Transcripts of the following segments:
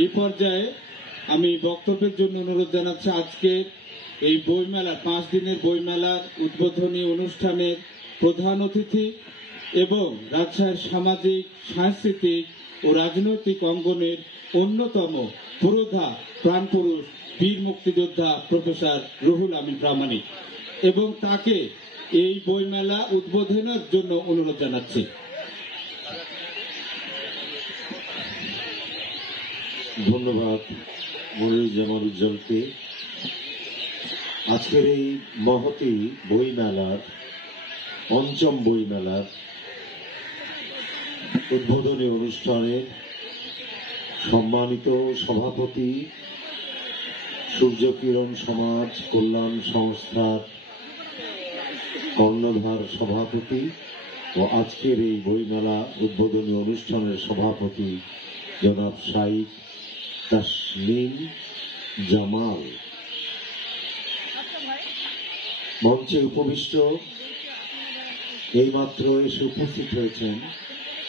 এই পর্যায়ে আমি বক্তব্যের জন্য অনুরোধ জানাচ্ছি আজকে এই বইমেলা 5 দিনের বইমেলার উদ্বোধনী অনুষ্ঠানের প্রধান অতিথি এবং রাজশাহীর সামাজিক সাংস্কৃতিক ও রাজনৈতিক অঙ্গনের অন্যতম পুরোধা প্রাণপুরুষ বীর মুক্তিযোদ্ধা প্রফেসর রুহুল আমিন প্রামাণিক এবং তাকে এই বইমেলা উদ্বোধনের জন্য অনুরোধ জানাচ্ছি। ধন্যবাদ মনিরুজ্জামান উজ্জ্বলকে। আজকের এই মহতী বইমেলার পঞ্চম বইমেলার উদ্বোধনী অনুষ্ঠানে সম্মানিত সভাপতি, সূর্যকিরণ সমাজ কল্যাণ সংস্থার কর্ণধার সভাপতি ও আজকের এই বইমেলা উদ্বোধনী অনুষ্ঠানের সভাপতি জনাব শাইখ তাসলিম জামাল, মঞ্চে উপবিষ্ট এইমাত্র এসে উপস্থিত হয়েছেন,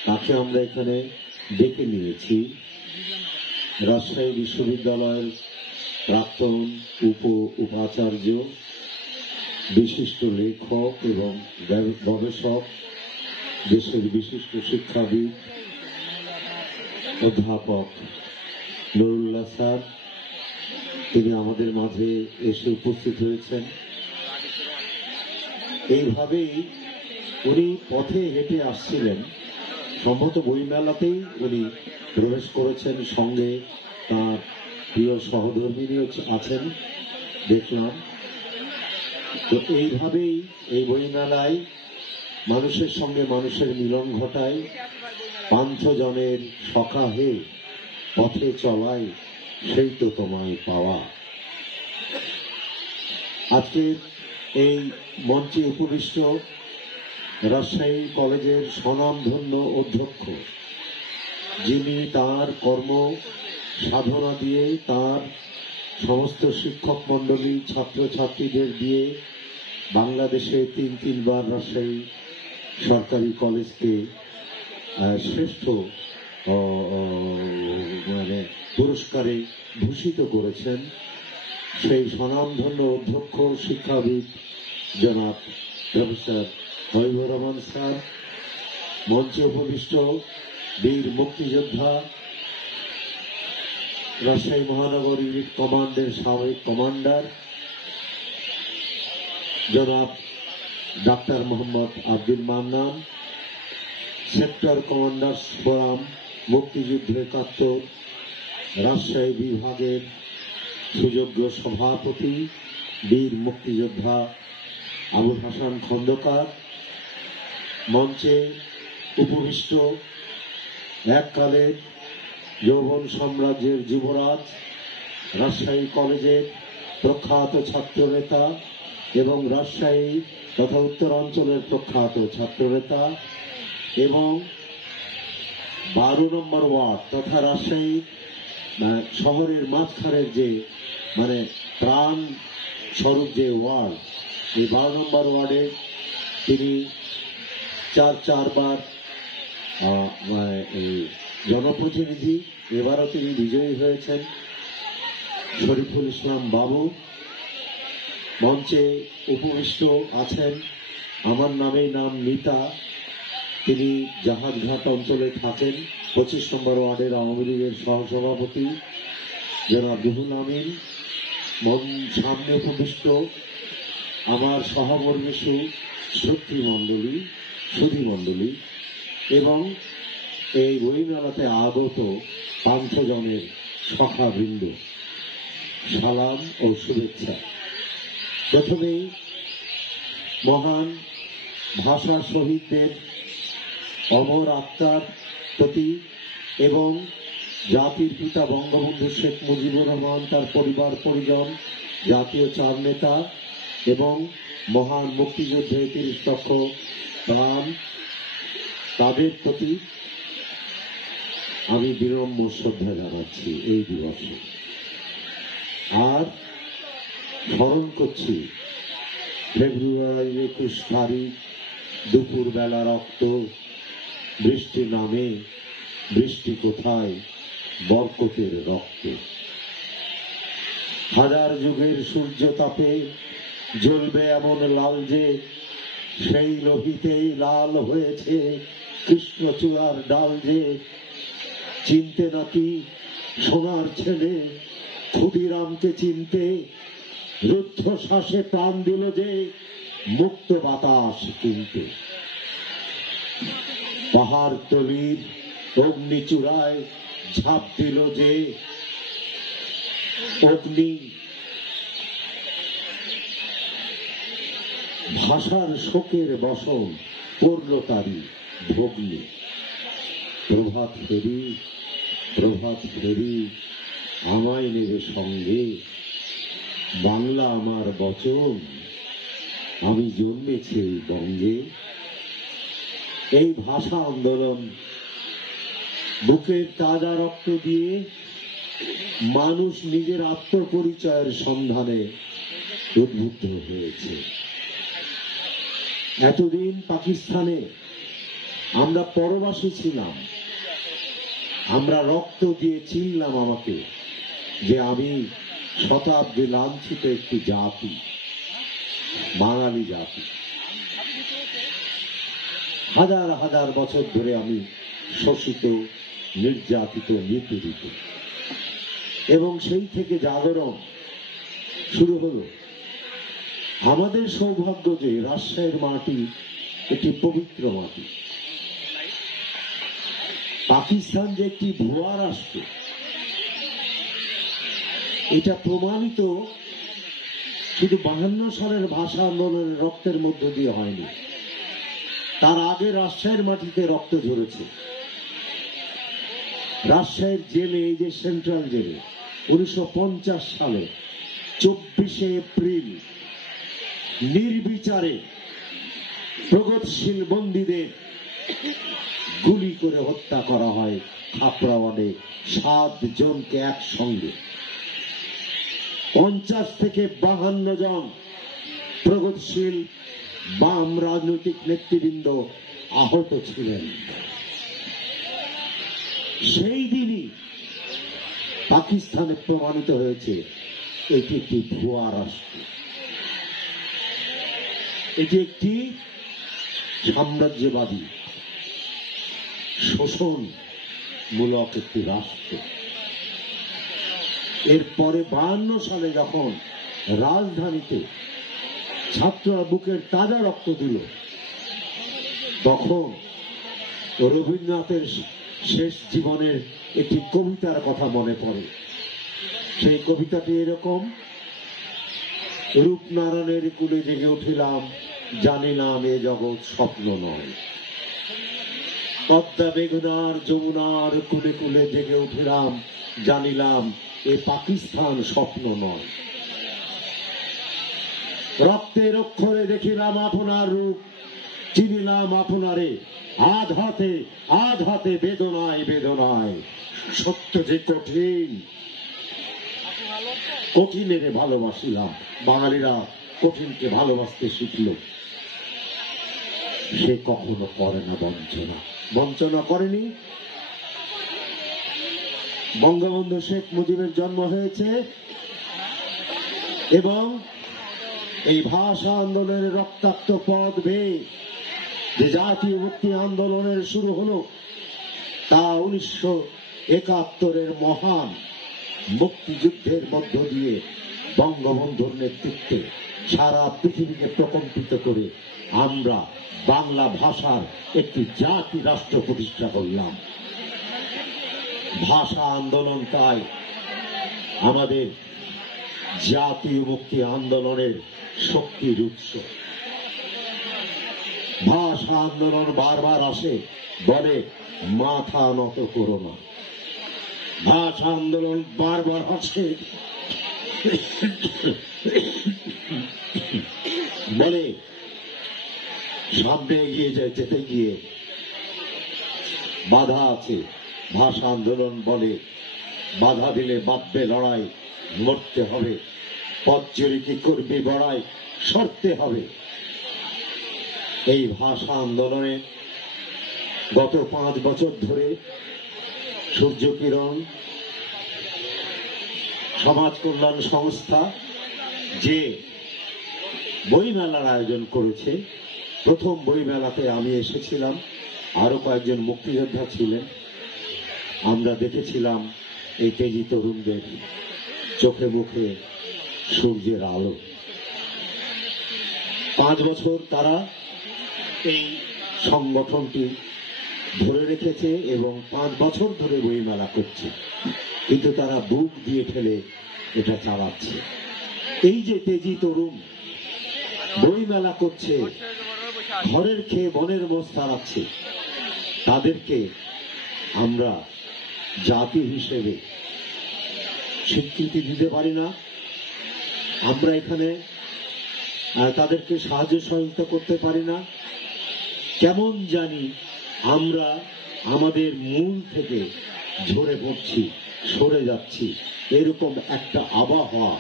তাকে আমরা এখানে ডেকে নিয়েছি। রাজশাহী বিশ্ববিদ্যালয়ের প্রাক্তন উপাচার্য, বিশিষ্ট লেখক এবং গবেষক, দেশের বিশিষ্ট শিক্ষাবিদ অধ্যাপক নুরুল্লাহ স্যার, তিনি আমাদের মাঝে এসে উপস্থিত হয়েছেন। এইভাবেই উনি পথে হেঁটে আসছিলেন, সম্ভবত বইমেলাতেই উনি প্রবেশ করেছেন, সঙ্গে তার প্রিয় সহধর্মিনীও আছেন দেখলাম। তো এইভাবেই এই বইমেলায় মানুষের সঙ্গে মানুষের মিলন ঘটায়, পান্থজনের সখা হে পথে চলায় সেই তো তোমায় পাওয়া। আজকে এই মঞ্চে উপবিষ্ট রাজশাহী কলেজের স্বনামধন্য অধ্যক্ষ, যিনি তার কর্ম সাধনা দিয়ে, তার সমস্ত শিক্ষক মণ্ডলী ছাত্রছাত্রীদের দিয়ে বাংলাদেশে তিনবার রাজশাহী সরকারি কলেজকে শ্রেষ্ঠ পুরস্কারে ভূষিত করেছেন, সেই স্বনামধন্য অধ্যক্ষ শিক্ষাবিদ জনাব প্রফেসর হাবিবুর রহমান স্যার, মঞ্চে উপবিষ্ট বীর মুক্তিযোদ্ধা, রাজশাহী মহানগর ইউনিট কমান্ডের সাবেক কমান্ডার জনাব doctor Mohammad Abdul Mannan, sector commander forum মুক্তিযুদ্ধ ৭১ রাজশাহী বিভাগের সুযোগ্য সভাপতি বীর মুক্তিযোদ্ধা আবুল হাসান খন্দকার, মঞ্চে উপবিষ্ট এককালের যৌবন সাম্রাজ্যের যুবরাজ, রাজশাহী কলেজের প্রখ্যাত ছাত্রনেতা এবং রাজশাহী তথা উত্তরাঞ্চলের প্রখ্যাত ছাত্রনেতা এবং 12 নম্বর ওয়ার্ড তথা রাজশাহী শহরের মাঝখানের যে প্রাণ স্বরূপ যে ওয়ার্ড, এই 12 নম্বর ওয়ার্ডে তিনি চারবার জনপ্রতিনিধি, এবারও তিনি বিজয়ী হয়েছেন, শরীফুল ইসলাম বাবু। মঞ্চে উপবিষ্ট আছেন আমার নামেই নাম মিতা, তিনি জাহাজঘাট অঞ্চলে থাকেন, 25 নম্বর ওয়ার্ডের আওয়ামী লীগের সহসভাপতি জনাব রুহুল আমিন। সামনে উপবিষ্ট আমার সহকর্মী শক্তিমণ্ডলী, সুধীমণ্ডলী এবং এই বইমেলাতে আগত পান্থজনের সখাবৃন্দ, সালাম ও শুভেচ্ছা। প্রথমেই মহান ভাষা শহীদদের অমর আত্মার প্রতি এবং জাতির পিতা বঙ্গবন্ধু শেখ মুজিবুর রহমান, তার পরিবার পরিজন, জাতীয় চার নেতা এবং মহান মুক্তিযুদ্ধে ৩০ লক্ষ প্রাণ, তাদের প্রতি আমি বিনম্র শ্রদ্ধা জানাচ্ছি এই দিবসে। আর স্মরণ করছি ফেব্রুয়ারি 21 তারিখ দুপুর বেলা রক্ত, বৃষ্টি নামে, বৃষ্টি কোথায়, বরকতের রক্তে। হাজার যুগের সূর্য তাপে জ্বলবে এমন লাল যে সেই লোহিতেই লাল হয়েছে কৃষ্ণচূড়ার ডাল যে। চিনতে নাকি সোনার ছেলে ক্ষুদিরামকে চিনতে, রুদ্ধশ্বাসে প্রাণ দিল যে মুক্ত বাতাস কিনতে। পাহাড় তলির অগ্নিচূড়ায় ঝাঁপ দিল যে অগ্নি। ভাষার শোকের বসন পড়ল তারি ভগ্নি। প্রভাত ফেরি, প্রভাত ফেরি, আমায় নেবে সঙ্গে, বাংলা আমার বচন, আমি জন্মেছি এই বঙ্গে। এই ভাষা আন্দোলন বুকের তাজা রক্ত দিয়ে মানুষ নিজের আত্মপরিচয়ের সন্ধানে উদ্বুদ্ধ হয়েছে। এতদিন পাকিস্তানে আমরা পরবাসী ছিলাম, আমরা রক্ত দিয়ে চিনলাম আমাকে যে আমি শতাব্দী লাঞ্ছিত একটি জাতি, বাঙালি জাতি। হাজার হাজার বছর ধরে আমি শোষিত, নির্যাতিত, নিপীড়িত, এবং সেই থেকে জাগরণ শুরু হলো। আমাদের সৌভাগ্য যে রাজশাহীর মাটি একটি পবিত্র মাটি। পাকিস্তান যে একটি ভুয়া রাষ্ট্র এটা প্রমাণিত শুধু 52 সালের ভাষা আন্দোলনের রক্তের মধ্য দিয়ে হয়নি, তার আগে রাজশাহীর মাটিতে রক্ত ঝরেছে। রাজশাহীর জেলে, এই যে সেন্ট্রাল জেলে 1950 সালে 24শে এপ্রিল নির্বিচারে প্রগতিশীল বন্দীদের গুলি করে হত্যা করা হয় খাপড়াওয়ানে 7 জনকে একসঙ্গে। 50 থেকে 52 জন প্রগতিশীল বাম রাজনৈতিক নেতৃবৃন্দ আহত ছিলেন। সেই দিনই পাকিস্তানে প্রমাণিত হয়েছে এটি একটি ভুয়া রাষ্ট্র, এটি একটি সাম্রাজ্যবাদী শোষণমূলক একটি রাষ্ট্র। এরপরে 52 সালে যখন রাজধানীতে ছাত্ররা বুকের তাজা রক্ত দিল, তখন রবীন্দ্রনাথের শেষ জীবনের একটি কবিতার কথা মনে পড়ে। সেই কবিতাটি এরকম: রূপনারায়ণের কুলে জেগে উঠিলাম, জানিলাম এ জগৎ স্বপ্ন নয়। পদ্মা মেঘনার যমুনার কুলে কুলে জেগে উঠিলাম, জানিলাম এ পাকিস্তান স্বপ্ন নয়। রক্তের অক্ষরে দেখিলাম আপনার রূপ, চিনিলাম আপনারে আধ হাতে, আধ হাতে, বেদনায় বেদনায়। সত্য যে কঠিন, কঠিনের ভালোবাসিলাম। বাঙালিরা কঠিনকে ভালোবাসতে শিখল। সে কখনো করে না বঞ্চনা, বঞ্চনা করেনি। বঙ্গবন্ধু শেখ মুজিবের জন্ম হয়েছে এবং এই ভাষা আন্দোলনের রক্তাক্ত পথ বেয়ে যে জাতীয় মুক্তি আন্দোলনের শুরু হলো, তা 1971-এর মহান মুক্তিযুদ্ধের মধ্য দিয়ে বঙ্গবন্ধুর নেতৃত্বে সারা পৃথিবীকে প্রকম্পিত করে আমরা বাংলা ভাষার একটি জাতি রাষ্ট্র প্রতিষ্ঠা করলাম। ভাষা আন্দোলন তাই আমাদের জাতীয় মুক্তি আন্দোলনের শক্তির উৎস। ভাষা আন্দোলন বারবার আসে, বলে মাথা নত করো না। ভাষা আন্দোলন বারবার আসে, বলে সামনে এগিয়ে যেতে গিয়ে বাধা আছে। ভাষা আন্দোলন বলে বাধা দিলে বাঁধবে লড়াই, মরতে হবে। পথ চুরি কি করবি বড়াই, সরতে হবে। এই ভাষা আন্দোলনে গত 5 বছর ধরে সূর্যকিরণ, সমাজ কল্যাণ সংস্থা যে বইমেলার আয়োজন করেছে। প্রথম বইমেলাতে আমি এসেছিলাম, আরো কয়েকজন মুক্তিযোদ্ধা ছিলেন। আমরা দেখেছিলাম এই তেজি তরুণদের চোখে মুখে সূর্যের আলো। 5 বছর তারা এই সংগঠনটি ধরে রেখেছে এবং 5 বছর ধরে বইমেলা করছে, কিন্তু তারা বুক দিয়ে ফেলে এটা চালাচ্ছে। এই যে তেজি তরুণ বইমেলা করছে, ঘরের খেয়ে বনের মোষ তাড়াচ্ছে, তাদেরকে আমরা জাতি হিসেবে স্বীকৃতি দিতে পারি না। আমরা এখানে তাদেরকে সাহায্য সহযোগিতা করতে পারি না। কেমন জানি আমরা আমাদের মূল থেকে ঝরে পড়ছি, সরে যাচ্ছি, এরকম একটা আবহাওয়া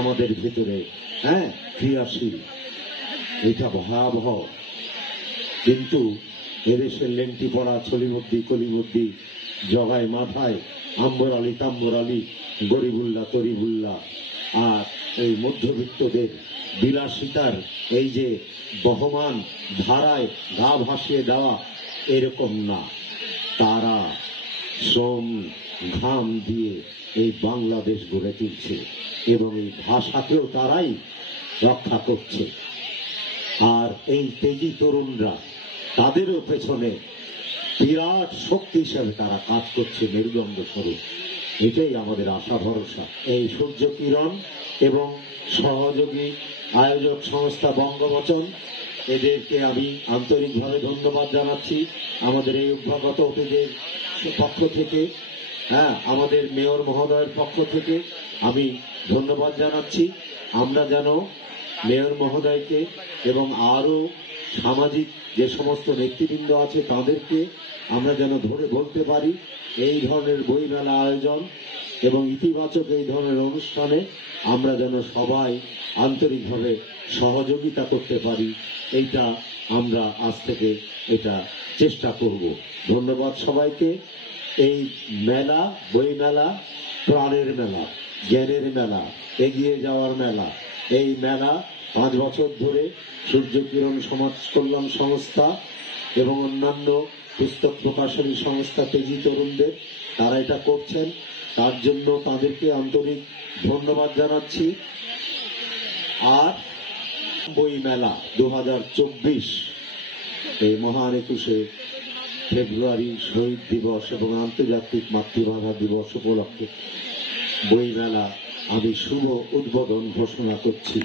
আমাদের ভেতরে ক্রিয়াশীল। এটা ভয়াবহ। কিন্তু এদেশের লেংটি পড়া ছলিমদ্দি কলিমদ্দি জগায় মাথায় আম্বর আলী তাম্বর আলী গরিবুল্লাহ তরিবুল্লাহ আর এই মধ্যবিত্তদের বিলাসিতার এই যে বহমান ধারায় গা ভাসিয়ে দেওয়া, এরকম না। তারা শ্রম ঘাম দিয়ে এই বাংলাদেশ গড়ে তুলছে এবং এই ভাষাকেও তারাই রক্ষা করছে। আর এই তেজি তরুণরা, তাদেরও পেছনে বিরাট শক্তি হিসেবে তারা কাজ করছে, মেরুদণ্ড স্বরূপ। এটাই আমাদের আশা ভরসা। এই সূর্য কিরণ এবং সহযোগী আয়োজক সংস্থা বঙ্গবচন, এদেরকে আমি আন্তরিকভাবে ধন্যবাদ জানাচ্ছি। আমাদের এই অভ্যাগত অতিথিদের পক্ষ থেকে, আমাদের মেয়র মহোদয়ের পক্ষ থেকে আমি ধন্যবাদ জানাচ্ছি। আমরা যেন মেয়র মহোদয়কে এবং আরো সামাজিক যে সমস্ত নেতৃবৃন্দ আছে তাদেরকে আমরা যেন ধরে বলতে পারি, এই ধরনের বইমেলা আয়োজন এবং ইতিবাচক এই ধরনের অনুষ্ঠানে আমরা যেন সবাই আন্তরিকভাবে সহযোগিতা করতে পারি। এইটা আমরা আজ থেকে এটা চেষ্টা করব। ধন্যবাদ সবাইকে। এই মেলা, বইমেলা প্রাণের মেলা, জ্ঞানের মেলা, এগিয়ে যাওয়ার মেলা। এই মেলা 5 বছর ধরে সূর্য কিরণ সমাজ কল্যাণ সংস্থা এবং অন্যান্য পুস্তক প্রকাশনী সংস্থা তেজি তরুণদের, তারা এটা করছেন। তার জন্য তাদেরকে আন্তরিক ধন্যবাদ জানাচ্ছি। আর বইমেলা 2024 এই মহান 21শে ফেব্রুয়ারি শহীদ দিবস এবং আন্তর্জাতিক মাতৃভাষা দিবস উপলক্ষে বইমেলা আমি শুভ উদ্বোধন ঘোষণা করছি।